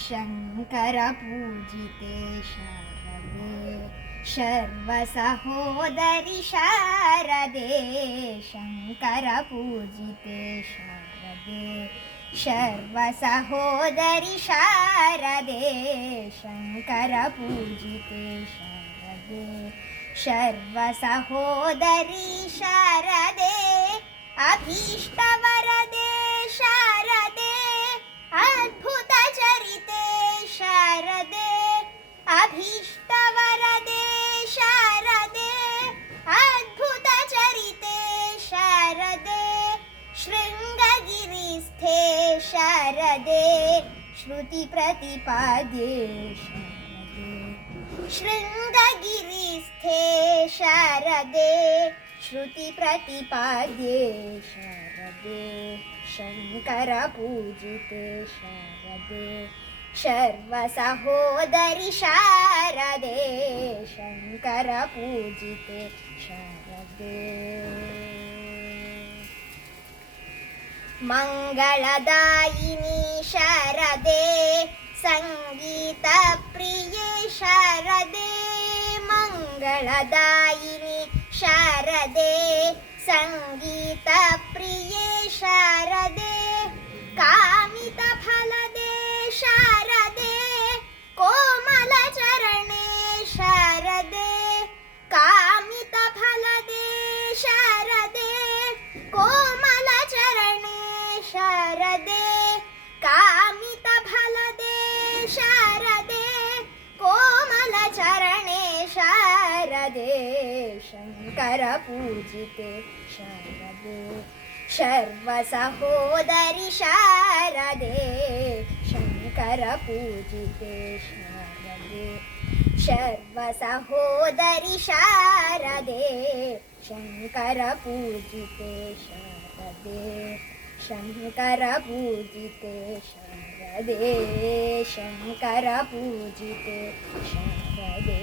शङ्करपूजिते शारदे सर्वसहोदरि शारदे शङ्करपूजिते शारदे सर्वसहोदरि शारदे शङ्करपूजिते शारदे सर्वसहोदरि शारदे अभीष्टवरदे शारदे अद्भुतचरिते शारदे अभीष्टवरदे शारदे अद्भुतचरिते शारदे शृङ्गगिरिस्थे शारदे श्रुतिप्रतिपाद्ये शारदे शृङ्गगिरिस्थे शारदे श्रुतिप्रतिपाद्ये शारदे शङ्करपूजिते शारदे सर्वसहोदरि शारदे शङ्करपूजिते शारदे मङ्गलदायिनी शारदे सङ्गीतप्रिये शारदे मङ्गलदायिनी शारदे सङ्गीतप्रिये शारदे कामितफलदे शारदे कोमलचरणे शारदे कामितफलदे शारदे कोमलचरणे शारदे कामितफलदे शारदे कोमलचरणे शारदे शङ्करपूजिते शारदे सर्वसहोदरि शारदे शङ्करपूजिते शारदे सर्वसहोदरि शारदे शङ्करपूजिते शारदे शङ्करपूजिते शारदे शङ्करपूजिते शारदे।